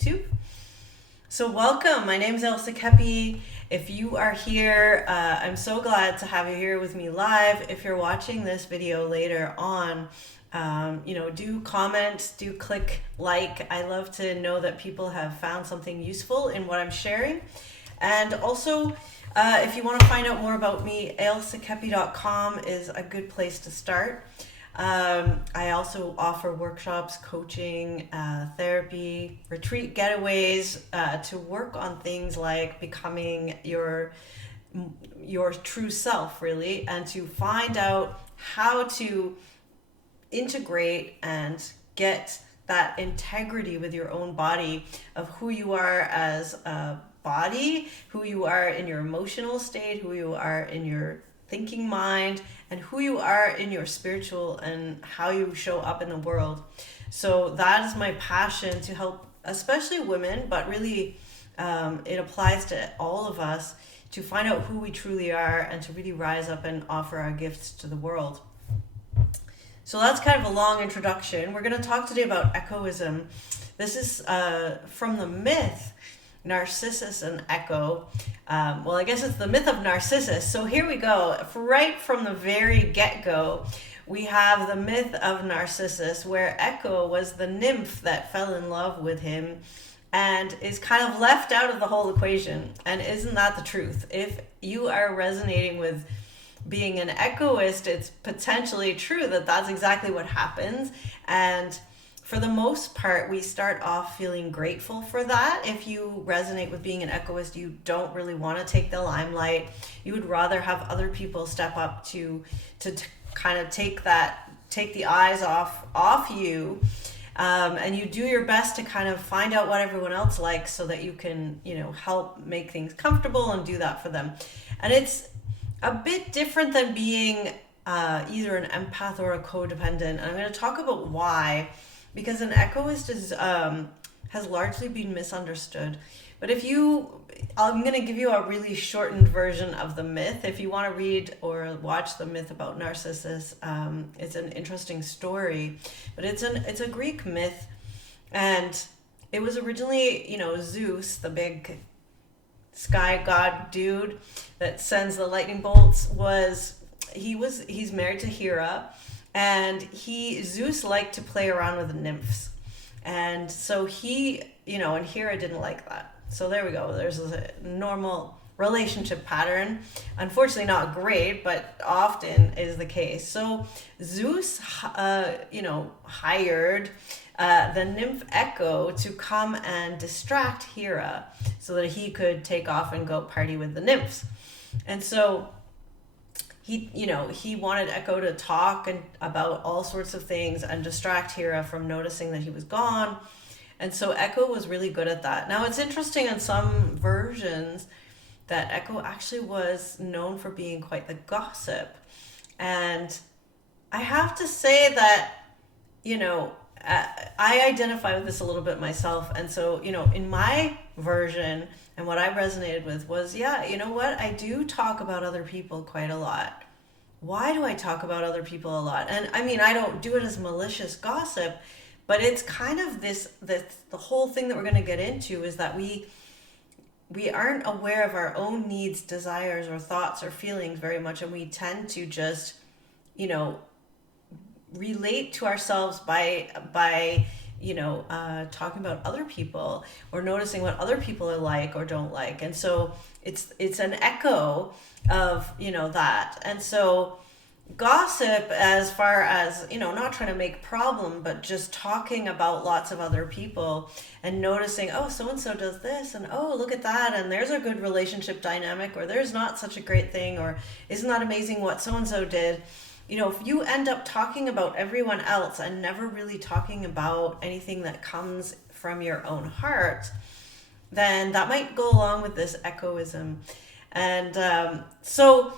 YouTube. So welcome, my name is Elsa Kepi. If you are here, I'm so glad to have you here with me live. If you're watching this video later on, do comment, do click like. I love to know that people have found something useful in what I'm sharing. And also, if you want to find out more about me, elsakepi.com is a good place to start. I also offer workshops, coaching, therapy, retreat getaways to work on things like becoming your true self, really, and to find out how to integrate and get that integrity with your own body of who you are as a body, who you are in your emotional state, who you are in your thinking mind, and who you are in your spiritual and how you show up in the world. So that is my passion, to help especially women, but really it applies to all of us, to find out who we truly are and to really rise up and offer our gifts to the world. So that's kind of a long introduction. We're going to talk today about echoism. This is from the myth Narcissus and Echo. I guess it's the myth of Narcissus. So here we go. Right from the very get-go, we have the myth of Narcissus, where Echo was the nymph that fell in love with him and is kind of left out of the whole equation. And isn't that the truth? If you are resonating with being an echoist, it's potentially true that that's exactly what happens. And for the most part, we start off feeling grateful for that. If you resonate with being an echoist, you don't really want to take the limelight. You would rather have other people step up to kind of take the eyes off you. And you do your best to kind of find out what everyone else likes so that you can, help make things comfortable and do that for them. And it's a bit different than being either an empath or a codependent. And I'm going to talk about why. Because an echoist has largely been misunderstood. But I'm going to give you a really shortened version of the myth. If you want to read or watch the myth about Narcissus, it's an interesting story. But it's a Greek myth, and it was originally, Zeus, the big sky god dude that sends the lightning bolts, he's married to Hera. And Zeus liked to play around with the nymphs. And so and Hera didn't like that. So there we go. There's a normal relationship pattern. Unfortunately not great, but often is the case. So Zeus, hired the nymph Echo to come and distract Hera so that he could take off and go party with the nymphs. And so he wanted Echo to talk about all sorts of things and distract Hera from noticing that he was gone. And so Echo was really good at that. Now, it's interesting in some versions that Echo actually was known for being quite the gossip. And I have to say that, I identify with this a little bit myself. And so, in my version, and what I resonated with was, I do talk about other people quite a lot. Why do I talk about other people a lot? And I mean, I don't do it as malicious gossip, but it's kind of the whole thing that we're going to get into is that we aren't aware of our own needs, desires, or thoughts or feelings very much. And we tend to just, relate to ourselves by talking about other people or noticing what other people are like or don't like. And so it's an echo of, that. And so gossip, as far as, not trying to make problem, but just talking about lots of other people and noticing, oh, so-and-so does this, and oh, look at that, and there's a good relationship dynamic, or there's not such a great thing, or isn't that amazing what so-and-so did. If you end up talking about everyone else and never really talking about anything that comes from your own heart, then that might go along with this echoism. And so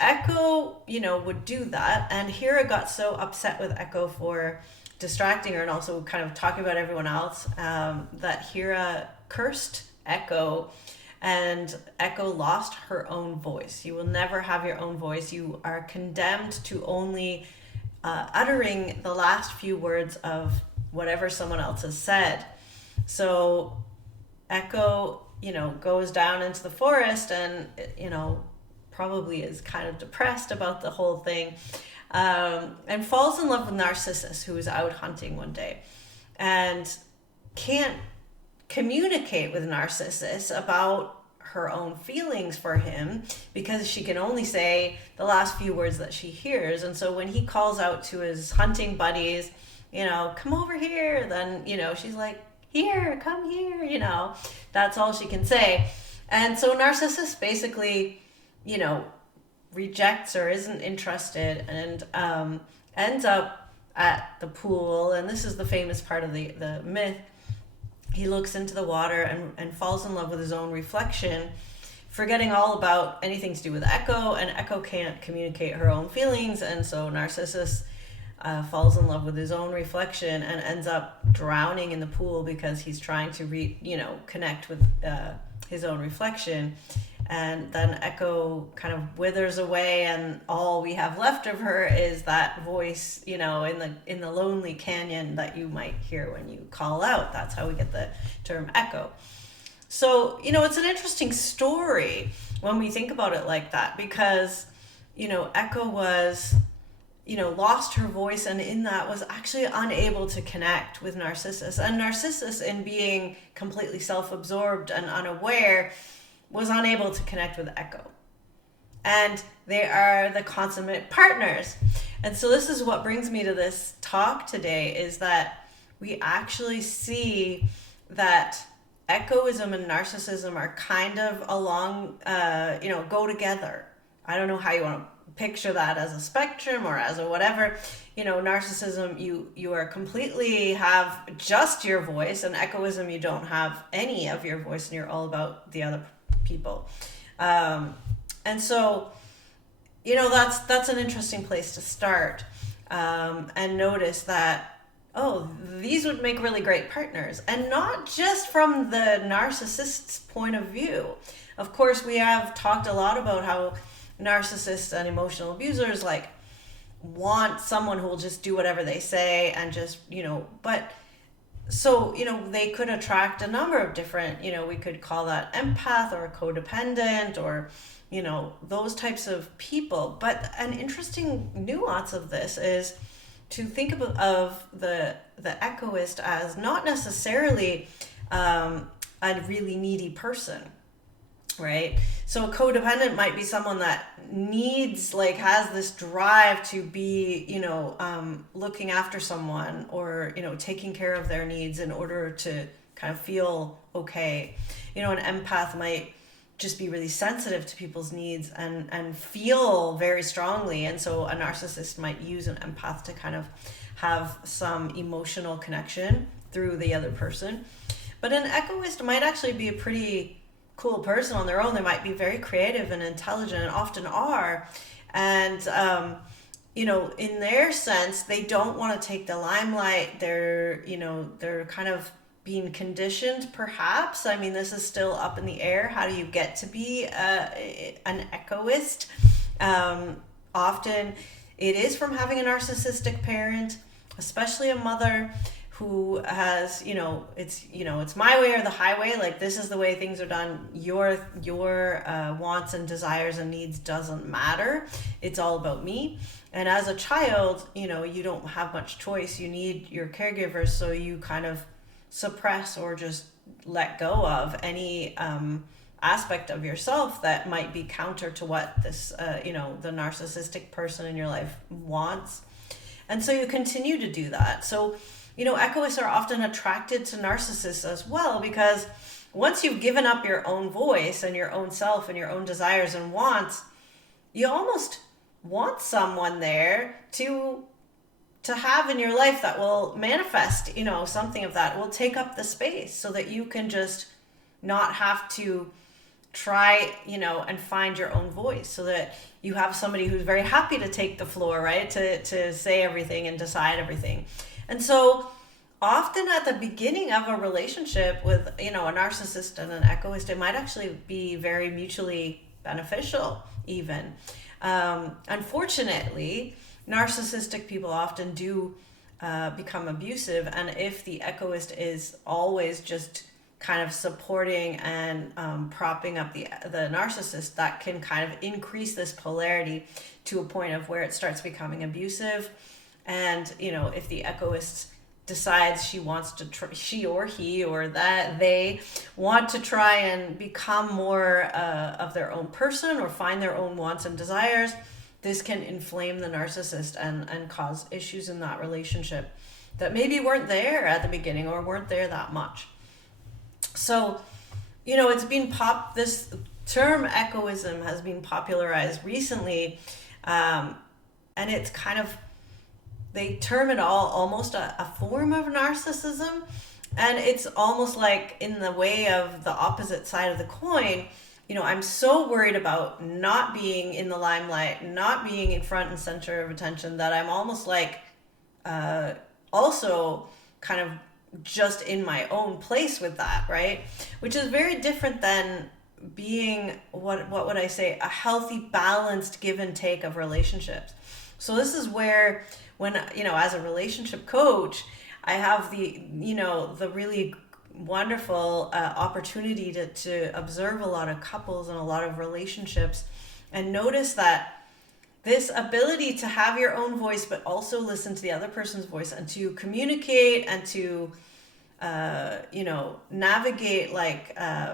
Echo, would do that. And Hera got so upset with Echo for distracting her and also kind of talking about everyone else that Hera cursed Echo. And Echo lost her own voice. You will never have your own voice. You are condemned to only uttering the last few words of whatever someone else has said. So Echo, goes down into the forest and, probably is kind of depressed about the whole thing, and falls in love with Narcissus, who is out hunting one day and can't communicate with Narcissus about her own feelings for him because she can only say the last few words that she hears. And so when he calls out to his hunting buddies, come over here, then, she's like, here, come here, that's all she can say. And so Narcissus basically, rejects or isn't interested, and ends up at the pool. And this is the famous part of the myth. He looks into the water and falls in love with his own reflection, forgetting all about anything to do with Echo, and Echo can't communicate her own feelings. And so Narcissus falls in love with his own reflection and ends up drowning in the pool because he's trying to connect with his own reflection. And then Echo kind of withers away, and all we have left of her is that voice, in the lonely canyon that you might hear when you call out. That's how we get the term Echo. So, it's an interesting story when we think about it like that, because, Echo was, lost her voice, and in that was actually unable to connect with Narcissus. And Narcissus, in being completely self-absorbed and unaware, was unable to connect with Echo. And they are the consummate partners. And so this is what brings me to this talk today, is that we actually see that echoism and narcissism are kind of go together. I don't know how you want to picture that, as a spectrum or as a whatever. Narcissism, you are completely have just your voice, and echoism, you don't have any of your voice and you're all about the other people. And so, that's an interesting place to start, and notice that, these would make really great partners, and not just from the narcissist's point of view. Of course, we have talked a lot about how narcissists and emotional abusers want someone who will just do whatever they say and just, but so, they could attract a number of different, we could call that empath or codependent, or, those types of people. But an interesting nuance of this is to think of the echoist as not necessarily a really needy person, right? So a codependent might be someone that needs, has this drive to be, looking after someone, or, taking care of their needs in order to kind of feel okay. An empath might just be really sensitive to people's needs and feel very strongly. And so a narcissist might use an empath to kind of have some emotional connection through the other person. But an echoist might actually be a pretty cool person on their own. They might be very creative and intelligent, and often are. And, in their sense, they don't want to take the limelight. They're kind of being conditioned, perhaps. I mean, this is still up in the air. How do you get to be an echoist? Often it is from having a narcissistic parent, especially a mother who has, it's my way or the highway. This is the way things are done. Your wants and desires and needs doesn't matter. It's all about me. And as a child, you don't have much choice. You need your caregivers, so you kind of suppress or just let go of any aspect of yourself that might be counter to what this, the narcissistic person in your life wants. And so you continue to do that. So, echoists are often attracted to narcissists as well, because once you've given up your own voice and your own self and your own desires and wants, you almost want someone there to have in your life that will manifest, something of that, will take up the space so that you can just not have to try, and find your own voice, so that you have somebody who's very happy to take the floor, right? To say everything and decide everything. And so often at the beginning of a relationship with, a narcissist and an echoist, it might actually be very mutually beneficial even. Unfortunately, narcissistic people often do become abusive. And if the echoist is always just kind of supporting and propping up the narcissist, that can kind of increase this polarity to a point of where it starts becoming abusive. And if the echoist decides she wants to she or he or that they want to try and become more of their own person or find their own wants and desires, this can inflame the narcissist and cause issues in that relationship that maybe weren't there at the beginning or weren't there that much. So, it's been this term echoism has been popularized recently, and it's kind of, they term it almost a form of narcissism, and it's almost like in the way of the opposite side of the coin. I'm so worried about not being in the limelight, not being in front and center of attention, that I'm almost like also kind of just in my own place with that, right? Which is very different than being, what would I say, a healthy, balanced give and take of relationships. So this is where, when, as a relationship coach, I have the really wonderful opportunity to observe a lot of couples and a lot of relationships, and notice that this ability to have your own voice but also listen to the other person's voice and to communicate and to navigate,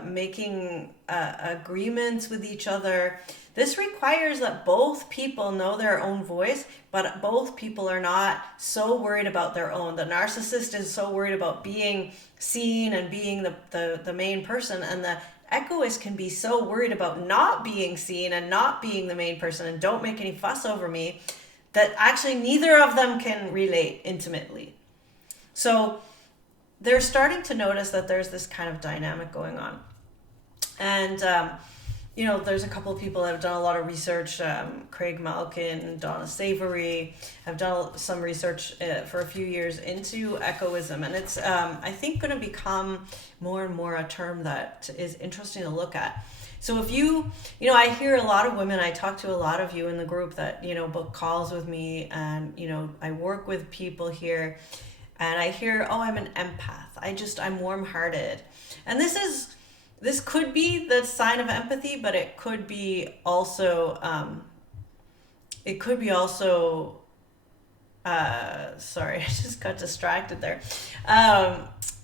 making agreements with each other. This requires that both people know their own voice, but both people are not so worried about their own. The narcissist is so worried about being seen and being the main person, and the echoist can be so worried about not being seen and not being the main person and don't make any fuss over me, that actually neither of them can relate intimately. So they're starting to notice that there's this kind of dynamic going on. And, there's a couple of people that have done a lot of research. Craig Malkin, Donna Savory have done some research for a few years into echoism. And it's, I think, going to become more and more a term that is interesting to look at. So if I hear a lot of women, I talk to a lot of you in the group that, book calls with me, and, I work with people here, and I hear, oh, I'm an empath. I'm warm-hearted. And this could be the sign of empathy, but it could be also, sorry, I just got distracted there.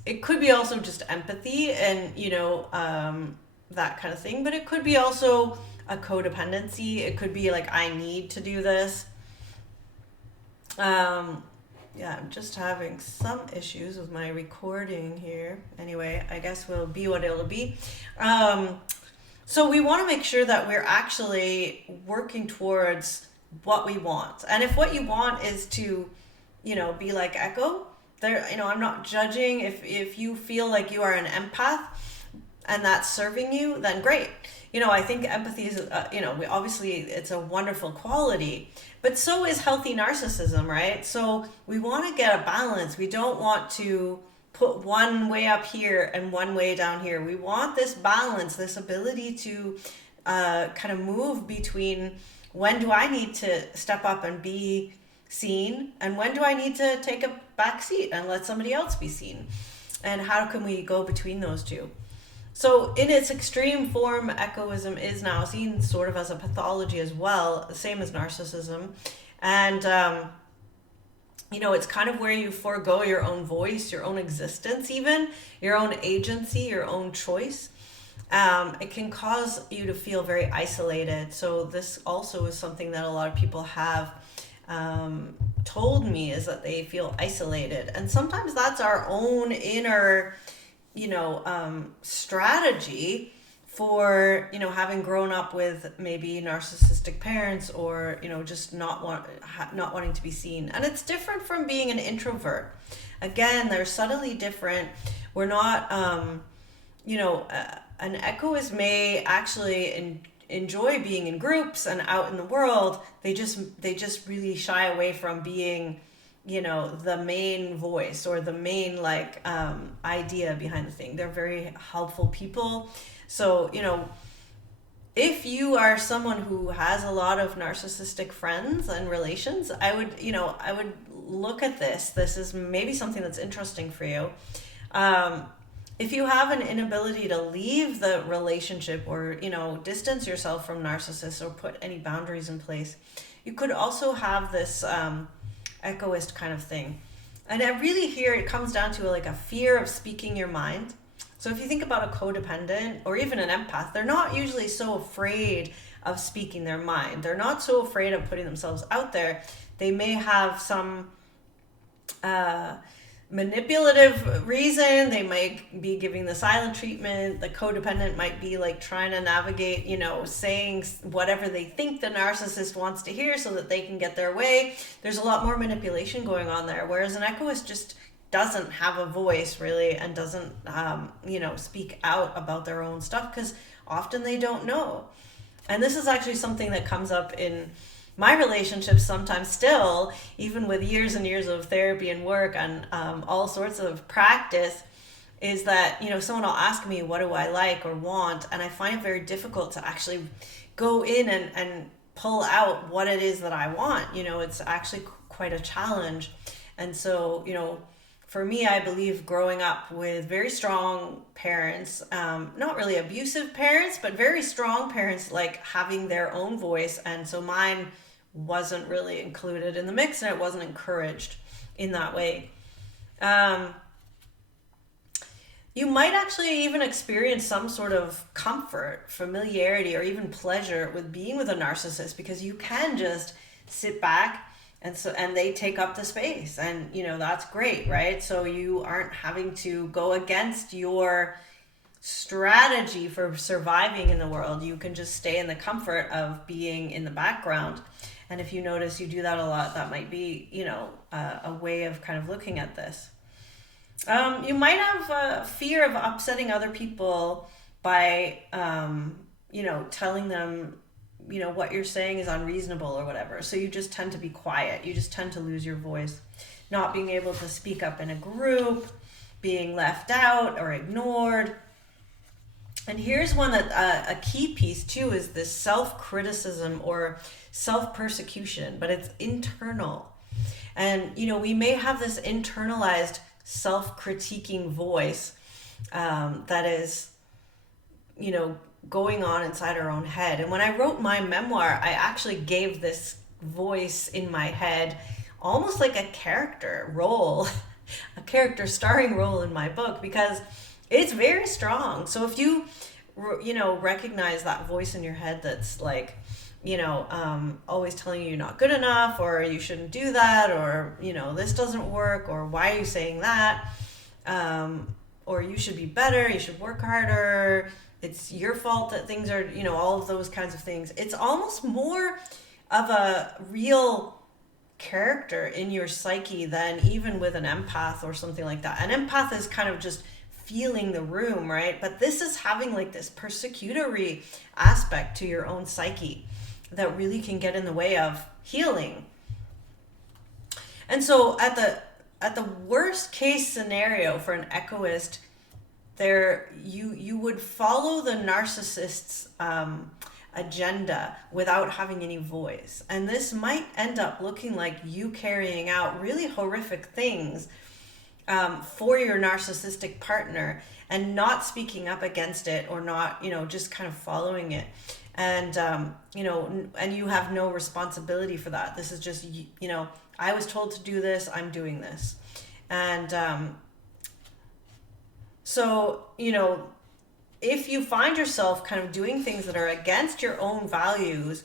It could be also just empathy and, that kind of thing, but it could be also a codependency. It could be like, I need to do this. Yeah, I'm just having some issues with my recording here. Anyway, I guess we'll be what it'll be. So we want to make sure that we're actually working towards what we want. And if what you want is to, be like Echo, I'm not judging. If you feel like you are an empath and that's serving you, then great. I think empathy is, obviously it's a wonderful quality, but so is healthy narcissism, right? So we want to get a balance. We don't want to put one way up here and one way down here. We want this balance, this ability to kind of move between, when do I need to step up and be seen, and when do I need to take a back seat and let somebody else be seen? And how can we go between those two? So in its extreme form, echoism is now seen sort of as a pathology as well, the same as narcissism. And, it's kind of where you forego your own voice, your own existence even, your own agency, your own choice. It can cause you to feel very isolated. So this also is something that a lot of people have told me, is that they feel isolated. And sometimes that's our own inner strategy for, having grown up with maybe narcissistic parents, or, just not wanting to be seen. And it's different from being an introvert. Again, they're subtly different. We're not, an echoist may actually enjoy being in groups and out in the world. They just really shy away from being, the main voice or the main idea behind the thing. They're very helpful people. So, if you are someone who has a lot of narcissistic friends and relations, I would look at this is maybe something that's interesting for you. If you have an inability to leave the relationship or, distance yourself from narcissists or put any boundaries in place, you could also have this echoist kind of thing. And I really hear it comes down to like a fear of speaking your mind. So if you think about a codependent or even an empath, they're not usually so afraid of speaking their mind. They're not so afraid of putting themselves out there. They may have some manipulative reason. They might be giving the silent treatment. The codependent might be like trying to navigate, saying whatever they think the narcissist wants to hear so that they can get their way. There's a lot more manipulation going on there, whereas an echoist just doesn't have a voice really and doesn't speak out about their own stuff because often they don't know. And this is actually something that comes up in my relationships sometimes still, even with years and years of therapy and work and all sorts of practice, is that, someone will ask me, what do I like or want? And I find it very difficult to actually go in and pull out what it is that I want. It's actually quite a challenge. And so, for me, I believe growing up with very strong parents, not really abusive parents, but very strong parents, like having their own voice. And so mine wasn't really included in the mix and it wasn't encouraged in that way. You might actually even experience some sort of comfort, familiarity, or even pleasure with being with a narcissist because you can just sit back and they take up the space and that's great, right? So you aren't having to go against your strategy for surviving in the world. You can just stay in the comfort of being in the background. And if you notice you do that a lot, that might be, a way of kind of looking at this. You might have a fear of upsetting other people by, telling them, what you're saying is unreasonable or whatever. So you just tend to be quiet. You just tend to lose your voice. Not being able to speak up in a group, being left out or ignored. And here's one that a key piece too is this self-criticism or self-persecution, but it's internal. And, we may have this internalized self-critiquing voice that is, going on inside our own head. And when I wrote my memoir, I actually gave this voice in my head almost like a character role, a character starring role in my book, because it's very strong. So if you, recognize that voice in your head that's like, always telling you you're not good enough, or you shouldn't do that, or, this doesn't work, or why are you saying that? Or you should be better, you should work harder, it's your fault that things are, all of those kinds of things. It's almost more of a real character in your psyche than even with an empath or something like that. An empath is kind of just feeling the room, right? But this is having like this persecutory aspect to your own psyche that really can get in the way of healing. And so at the worst case scenario for an echoist, you would follow the narcissist's agenda without having any voice. And this might end up looking like you carrying out really horrific things for your narcissistic partner and not speaking up against it, or not, just kind of following it. And, and you have no responsibility for that. This is just, I was told to do this, I'm doing this. And so, if you find yourself kind of doing things that are against your own values,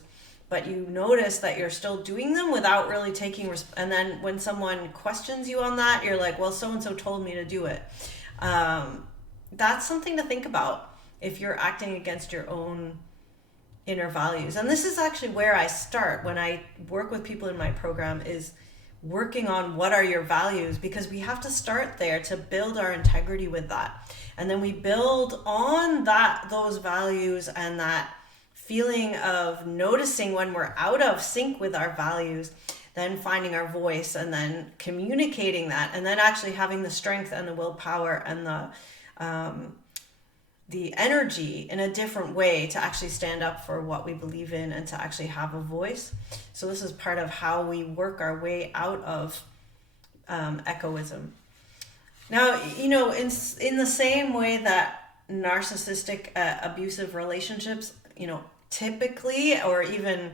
but you notice that you're still doing them without really taking and then when someone questions you on that, you're like, well, so-and-so told me to do it. That's something to think about if you're acting against your own inner values. And this is actually where I start when I work with people in my program, is working on what are your values, because we have to start there to build our integrity with that. And then we build on those values and that feeling of noticing when we're out of sync with our values, then finding our voice and then communicating that, and then actually having the strength and the willpower and the energy in a different way to actually stand up for what we believe in and to actually have a voice. So this is part of how we work our way out of echoism. Now, in the same way that narcissistic abusive relationships, typically, or even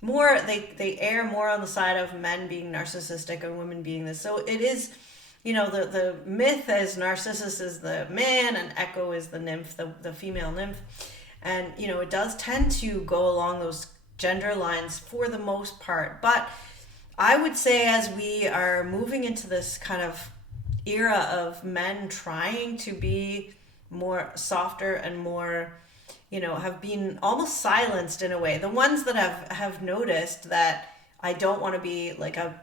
more, they err more on the side of men being narcissistic and women being this. So it is, the myth is Narcissus is the man and Echo is the nymph, the female nymph. And, it does tend to go along those gender lines for the most part. But I would say as we are moving into this kind of era of men trying to be more softer and more, have been almost silenced in a way. The ones that have noticed that I don't want to be like a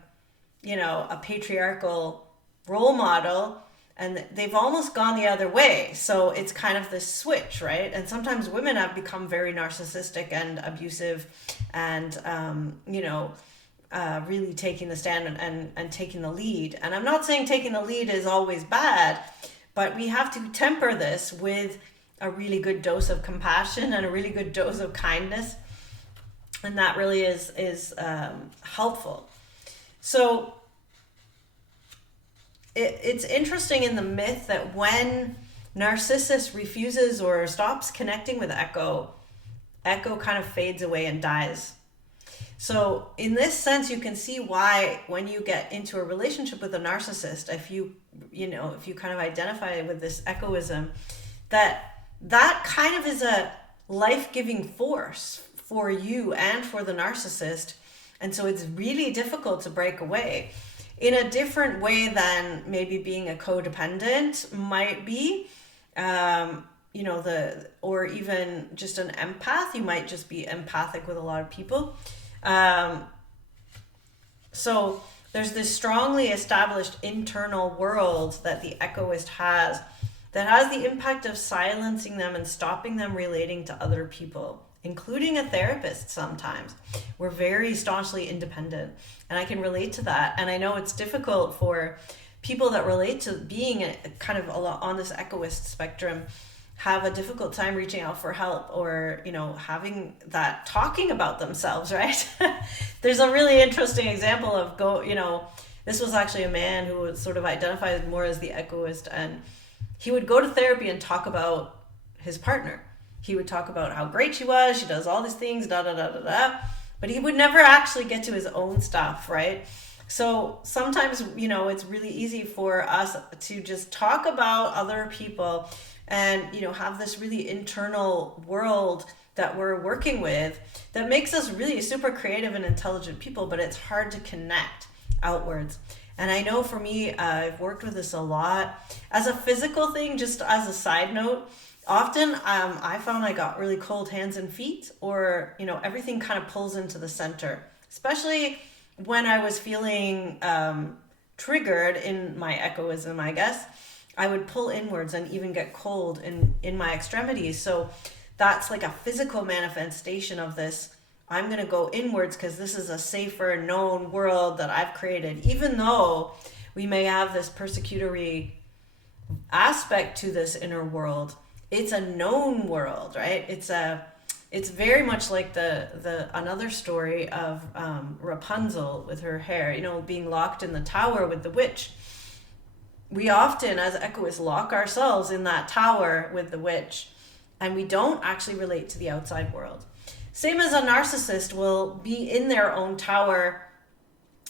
patriarchal role model, and they've almost gone the other way. So it's kind of this switch, right? And sometimes women have become very narcissistic and abusive and, really taking the stand and taking the lead. And I'm not saying taking the lead is always bad, but we have to temper this with a really good dose of compassion and a really good dose of kindness. And that really is helpful. So it's interesting in the myth that when Narcissus refuses or stops connecting with Echo kind of fades away and dies. So in this sense, you can see why when you get into a relationship with a narcissist, if you kind of identify with this echoism, that kind of is a life-giving force for you and for the narcissist. And so it's really difficult to break away in a different way than maybe being a codependent might be. Or even just an empath. You might just be empathic with a lot of people. So there's this strongly established internal world that the echoist has that has the impact of silencing them and stopping them relating to other people, including a therapist sometimes. We're very staunchly independent, and I can relate to that. And I know it's difficult for people that relate to being kind of on this echoist spectrum, have a difficult time reaching out for help or, having that talking about themselves, right? There's a really interesting example of this was actually a man who was sort of identified more as the echoist, and he would go to therapy and talk about his partner. He would talk about how great she was, she does all these things, but he would never actually get to his own stuff, right? So sometimes, it's really easy for us to just talk about other people and, have this really internal world that we're working with that makes us really super creative and intelligent people, but it's hard to connect outwards. And I know for me, I've worked with this a lot. As a physical thing, just as a side note, often I found I got really cold hands and feet, or, everything kind of pulls into the center, especially when I was feeling triggered in my echoism, I guess. I would pull inwards and even get cold in my extremities. So that's like a physical manifestation of this. I'm going to go inwards because this is a safer, known world that I've created. Even though we may have this persecutory aspect to this inner world, it's a known world, right? It's very much like the another story of Rapunzel with her hair, being locked in the tower with the witch. We often, as echoists, lock ourselves in that tower with the witch, and we don't actually relate to the outside world. Same as a narcissist will be in their own tower,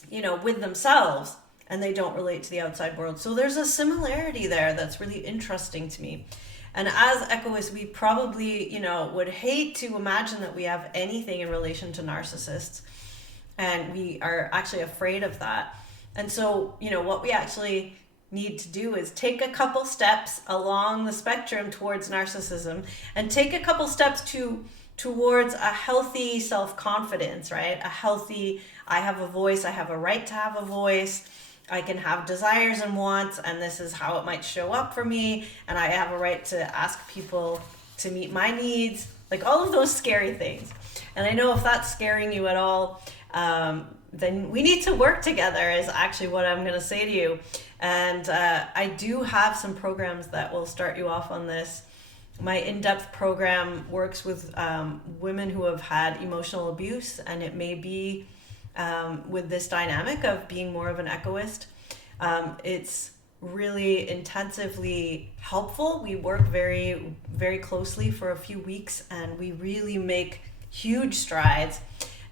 with themselves, and they don't relate to the outside world. So there's a similarity there that's really interesting to me. And as echoists, we probably, would hate to imagine that we have anything in relation to narcissists, and we are actually afraid of that. And so, what we actually need to do is take a couple steps along the spectrum towards narcissism, and take a couple steps towards a healthy self-confidence, right? A healthy, I have a voice, I have a right to have a voice, I can have desires and wants, and this is how it might show up for me, and I have a right to ask people to meet my needs, like all of those scary things. And I know if that's scaring you at all, then we need to work together is actually what I'm going to say to you. And I do have some programs that will start you off on this. My in-depth program works with women who have had emotional abuse, and it may be with this dynamic of being more of an echoist. It's really intensively helpful. We work very, very closely for a few weeks, and we really make huge strides.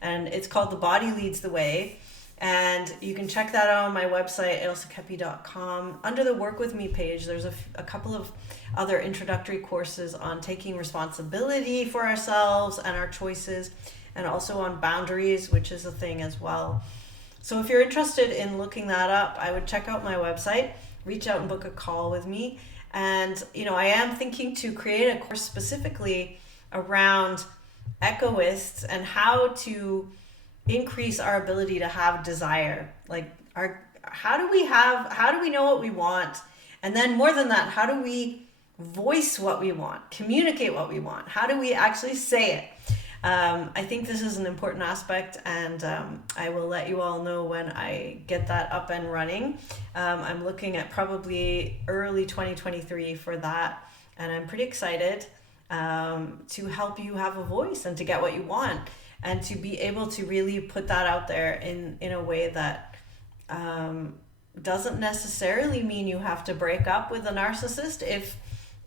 And it's called The Body Leads the Way. And you can check that out on my website, elsakepi.com. Under the Work With Me page, there's a couple of other introductory courses on taking responsibility for ourselves and our choices, and also on boundaries, which is a thing as well. So if you're interested in looking that up, I would check out my website, reach out and book a call with me. And, I am thinking to create a course specifically around echoists and how to increase our ability to have desire. Like, how do we know what we want? And then more than that, how do we voice what we want, communicate what we want? How do we actually say it? I think this is an important aspect, and I will let you all know when I get that up and running. I'm looking at probably early 2023 for that, and I'm pretty excited to help you have a voice and to get what you want, and to be able to really put that out there in a way that doesn't necessarily mean you have to break up with a narcissist. If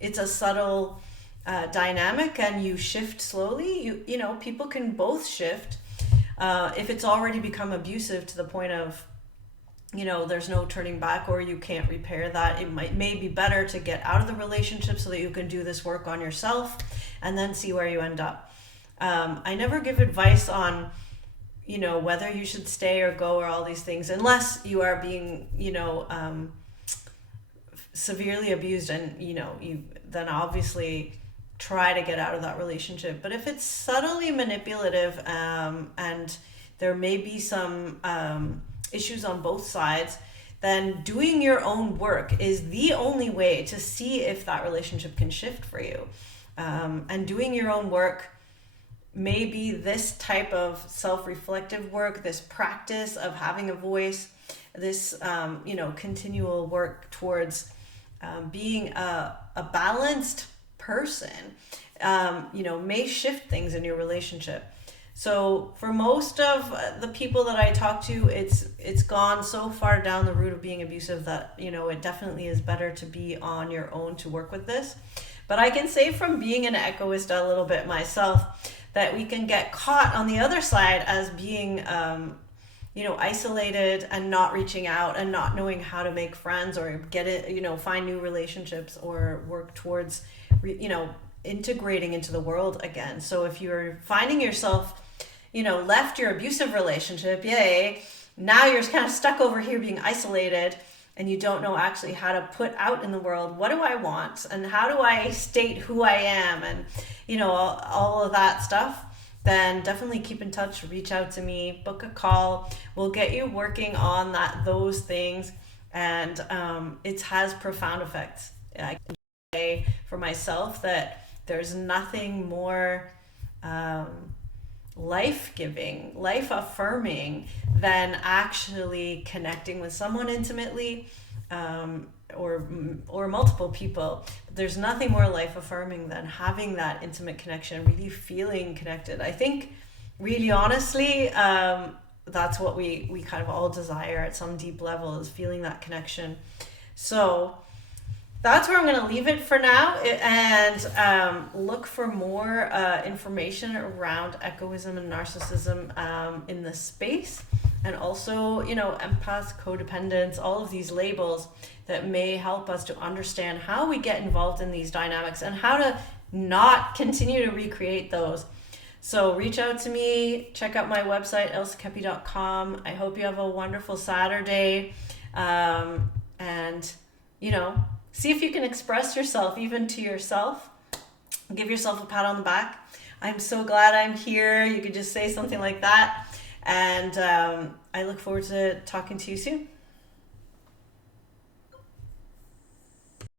it's a subtle dynamic and you shift slowly, people can both shift. If it's already become abusive to the point of, there's no turning back, or you can't repair that, it may be better to get out of the relationship so that you can do this work on yourself and then see where you end up. I never give advice on, whether you should stay or go or all these things, unless you are being, severely abused, and, you then obviously try to get out of that relationship. But if it's subtly manipulative, and there may be some issues on both sides, then doing your own work is the only way to see if that relationship can shift for you. And doing your own work, maybe this type of self-reflective work, this practice of having a voice, this continual work towards being a balanced person, may shift things in your relationship. So for most of the people that I talk to, it's gone so far down the route of being abusive that, it definitely is better to be on your own to work with this. But I can say, from being an echoist a little bit myself, that we can get caught on the other side as being, isolated and not reaching out and not knowing how to make friends or get it, find new relationships or work towards, integrating into the world again. So if you're finding yourself, left your abusive relationship, yay, now you're kind of stuck over here being isolated, and you don't know actually how to put out in the world, what do I want? And how do I state who I am? And, all of that stuff, then definitely keep in touch, reach out to me, book a call. We'll get you working on those things. And it has profound effects. I can say for myself that there's nothing more life-giving, life-affirming than actually connecting with someone intimately, or multiple people. But there's nothing more life-affirming than having that intimate connection, really feeling connected. I think, really honestly, that's what we kind of all desire at some deep level, is feeling that connection. So that's where I'm going to leave it for now, and look for more information around echoism and narcissism in this space, and also, empath, codependence, all of these labels that may help us to understand how we get involved in these dynamics and how to not continue to recreate those. So reach out to me, check out my website, elsakepi.com. I hope you have a wonderful Saturday, and, see if you can express yourself, even to yourself. Give yourself a pat on the back. I'm so glad I'm here. You could just say something like that. And I look forward to talking to you soon.